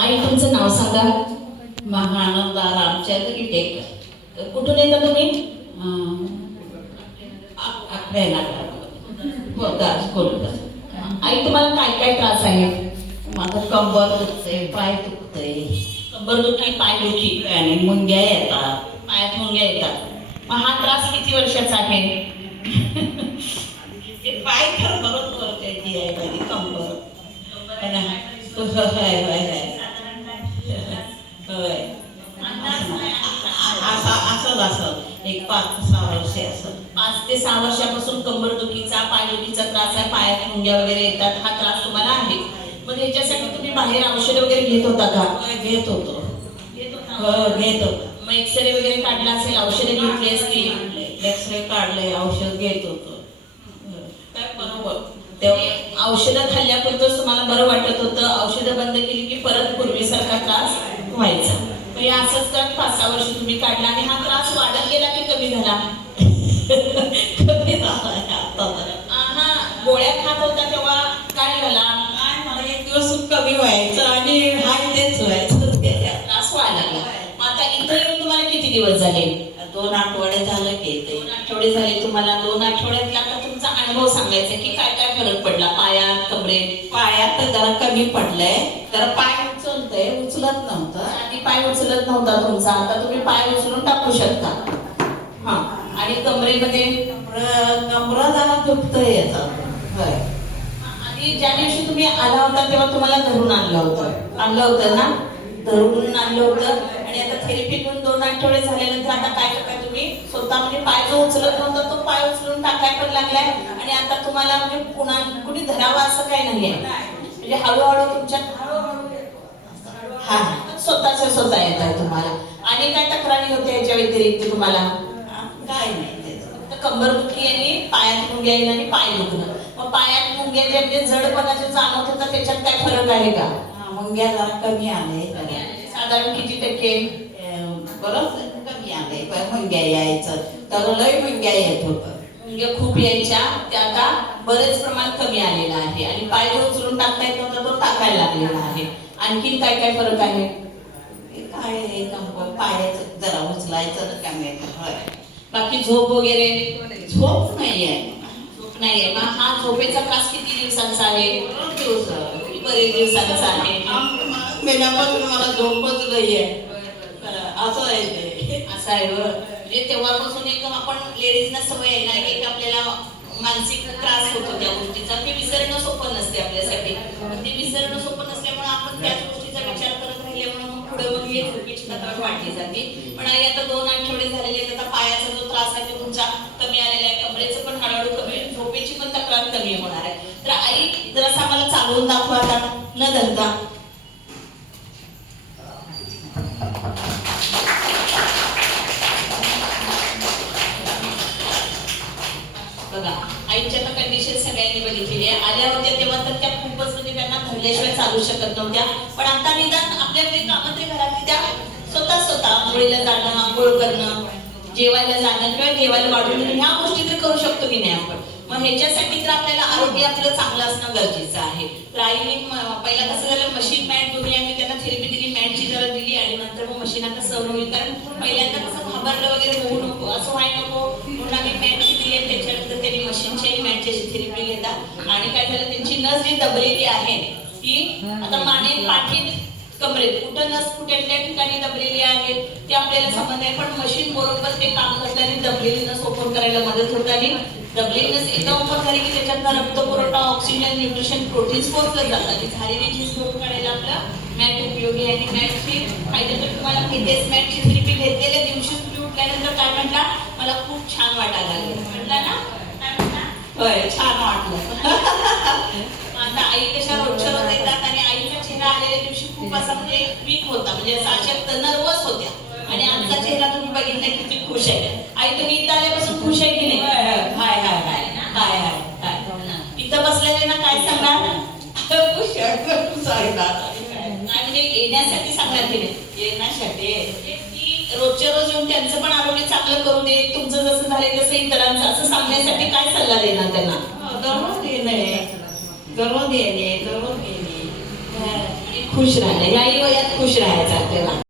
आई तुमचं नाव सांगा. महानंदा रामचंद्र गिटेकर. कुठून येता तुम्ही? हो आई तुम्हाला काय काय त्रास आहे? माझं कंबर दुखते, पाय दुखते, कंबरदुखी, पायदुखी आणि मुंग्या येतात. पायात मुंग्या येतात. मग हा त्रास किती वर्षाचा आहे? ते पाय तर बरोबर त्याची आहे माझी कंबर. असं एक 5-6 वर्ष असं. 5 ते 6 वर्षापासून कंबरदुखीचा, पायदुखीचा त्रास आहे. पायात मुंग्या वगैरे येतात. हा त्रास तुम्हाला आहे. मग ह्याच्यासाठी तुम्ही बाहेर औषध वगैरे घेत होता का? घेत होतो. घेत होतो. मग एक्सरे वगैरे काढला असेल, औषधे घेतली असतील. एक्सरे काढले, औषध घेत होतो. बरोबर. तेव्हा औषधं खाल्ल्यापुरतं तुम्हाला बरं वाटत होतं. औषधं बंद केली की परत पूर्वीसारखा त्रास व्हायचा. मग हे असंच तर 5-6 वर्ष तुम्ही काढला आणि हा त्रास वाढत गेला की कमी झाला? कमी झाला आता जरा. हा, गोळ्या खात होता तेव्हा काय झाला? मला एक दिवस कमी व्हायचं आणि हाय तेच व्हायचं. त्रास व्हायला लागला. मग आता इथे येऊन तुम्हाला किती दिवस झाले? 2 आठवडे झालं की ते. 2 आठवडे झाले तुम्हाला. 2 आठवड्यातला आता तुमचा अनुभव सांगायचा की काय काय फरक पडला पायात, कमरेत? पायात जरा कमी पडलंय. तर पाय उचलतंय, उचलत नव्हतं. आधी पाय उचलत नव्हता तुमचा, आता तुम्ही पाय उचलून टाकू शकता. हा, आणि कमरेमध्ये? कमरा जरा दुखतंय येतं. होय. आधी ज्या दिवशी तुम्ही आला होता तेव्हा तुम्हाला धरून आणलं होतं ना? धरून आणलं होतं. आणि आता थेरपी घेऊन 2 आठवडे झाल्यानंतर आता काय करताय तुम्ही? स्वतः म्हणजे पाय जो उचलत नव्हता तो पाय उचलून टाकाय पण लागलाय. आणि आता तुम्हाला म्हणजे कुणी धरावं असं काही नाहीये. म्हणजे हळूहळू तुमच्या हा स्वतः येत आहे तुम्हाला. आणि काय तक्रारी होते याच्या व्यतिरिक्त तुम्हाला? काय नाही, फक्त कंबरदुखी आणि पायात मुंग्या येणं आणि पाय दुखणं. मग पायात मुंग्या जे म्हणजे जडपणा जे जाणवत होता त्याच्यात काय फरक आहे का? मुंग्या जरा कमी आले. साधारण किती टक्के? बरंच कमी आले. मुंग्या यायचं तर लय मुंग्या येत होतं. मुंग्या खूप यायच्या, ते आता बरेच प्रमाण कमी आलेलं आहे. आणि पाय जो उचलून टाकता येत नव्हता तो टाकायला लागलेला आहे. आणखीन काय काय फरक आहे? काय पायाचं जरा उचलायचं कमी येतं. बाकी झोप वगैरे? झोप नाहीये. झोप नाहीये. मग हा झोपेचा त्रास किती दिवसांचा आहे? बरेच दिवसांचा आहे. मेल्यापासून मला झोपच नाहीये. असं आहे ते. असं आहे. म्हणजे तेव्हापासून एक आपण लेडीजना सवय आहे ना, एक आपल्याला मानसिक त्रास होतो त्या गोष्टीचा. ते विसरणं सोपं नसते आपल्यासाठी. ते विसरणं सोपं नसल्यामुळे आपण त्याच गोष्टीचा विचार करत राहिल्यामुळे मग पुढे मग हे झोपेची तक्रार वाढली जाते. पण आई आता 2 आठवडे झालेले आहेत. आता पायाचा जो त्रास आहे तो तुमचा कमी आलेला आहे. कमरेचं पण हळूहळू कमी, झोपेची पण तक्रार कमी होणार आहे. तर आई जरासा मला चालवून दाखवा आता न धरता. बघा, आईच्या तर कंडिशन सगळ्यांनी बघितलेली आहे. आल्या होत्या तेव्हा तर त्या खूपच म्हणजे त्यांना धरल्याशिवाय चालू शकत नव्हत्या. पण आता निदान आपली कामं ते घरातली त्या स्वतः आंघोळीला जाणं, आंघोळ करणं, जेवायला जाणं किंवा जेवायला वाढून ह्या गोष्टी तर करू शकतो की नाही आपण. मग ह्याच्यासाठी तर आपल्याला आरोग्य आपलं चांगलं असणं गरजेचं आहे. तर आईने पहिला कसं झालं, मशीन मॅट दोन्ही आम्ही त्यांना थेरपी दिली, मॅटची जरा दिली आणि नंतर मग मशीन आता सवय होईल. कारण पहिल्यांदा कसं घाबरलं वगैरे होऊ नको, असं व्हायला नको म्हणून आम्ही मॅटची दिली आणि त्याच्यानंतर त्यांनी मशीनची आणि मॅटची थेरपी घेतात. आणि काय झालं, त्यांची नस जी दबलेली आहे ती आता मानेत, पाठीत, कमरेत कुठं नस कुठल्या ठिकाणी दबलेली आहे ते आपल्याला समजत आहे. पण मशीन बरोबर ते काम करताना दबलेली नस ओपन करायला मदत होत. आणि दबलेली नस एकदा ओपन झाली की त्याच्यातनं रक्त पुरवठा, ऑक्सिजन, न्यूट्रिशन, प्रोटीन्स पोहोचलं जातात. ती झालेली झीज भरून काढायला आपलं मॅट उपयोगी आहे. आणि मॅटची फायदे तर तुम्हाला माहितीच. मॅटची थेरपी घेतलेल्या दिवशी तुम्ही उठल्यानंतर काय म्हटला? मला खूप छान वाटायला लागले म्हटला ना? काय म्हटला? होय, छान वाटलं. आता आई कशा रोजच्या रोज येतात आणि आईचा चेहरा आलेल्या दिवशी खूप असा म्हणजे वीक होता, म्हणजे अशक्त नर्वस होत्या. आणि आमचा चेहरा तुम्ही बघितला किती खुश आहे. आई तुम्ही इथं आल्यापासून खुश आहे की नाही? हाय हाय हाय हाय हाय हाय. इथं बसलेले ना काय सांगणार? खुश म्हणजे येण्यासाठी सांगणार की नाही? येण्यासाठी रोजच्या रोज येऊन त्यांचं पण आरोग्य चांगलं करू दे, तुमचं जसं झालंय तसं इतरांचं, असं सांगण्यासाठी काय सल्ला देणार त्यांना? दररोज येणे. खुश राहणं, याही वयात खुश राहायचं आपल्याला.